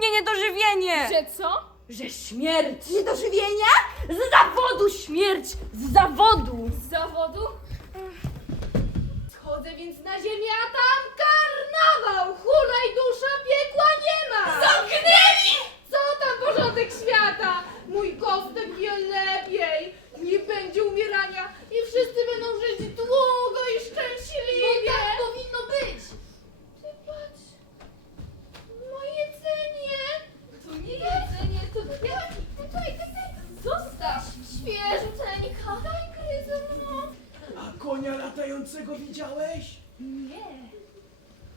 Nie, niedożywienie! Że co? Że śmierć! Niedożywienia? Z zawodu śmierć! Z zawodu! Z zawodu? Schodzę więc na ziemię, a A konia latającego widziałeś? Nie.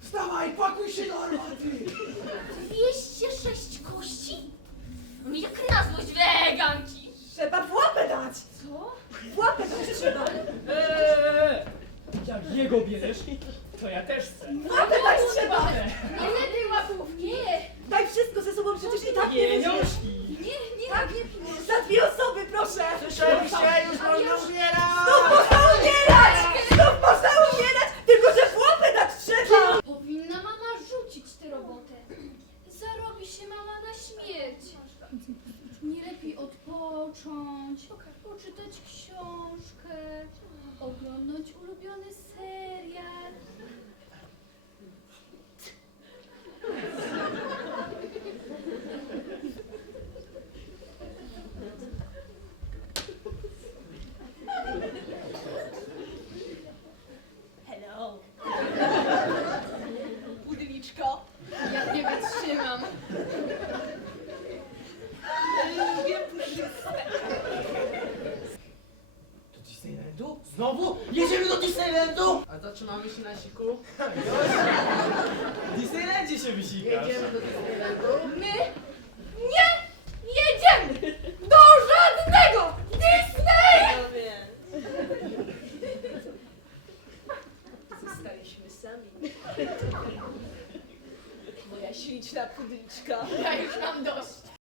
Wstawaj, pakuj się do armaty! 206 kości? Jak na złość weganci. Trzeba w łapę dać! Co? W łapę dać trzeba! Eee, jak jego bierzesz, to ja też chcę. W łapę dać trzeba! Nie lepiej łapów, nie. Daj wszystko ze sobą, przecież i tak nie weźmiesz. Pieniążki! Nie, nie, Tak, nie. za dwie osoby, proszę! Słyszeliście? Już można umierać! Nie lepiej odpocząć, poczytać książkę, oglądać ulubiony serial. Disneylandu? Znowu? Jedziemy do Disneylandu? A zatrzymamy się na siku? W Disneylandzie się wysikasz. Jedziemy do Disneylandu? My nie jedziemy do żadnego Disney! Zostaliśmy sami. Moja śliczna pudliczka. Ja już mam dość.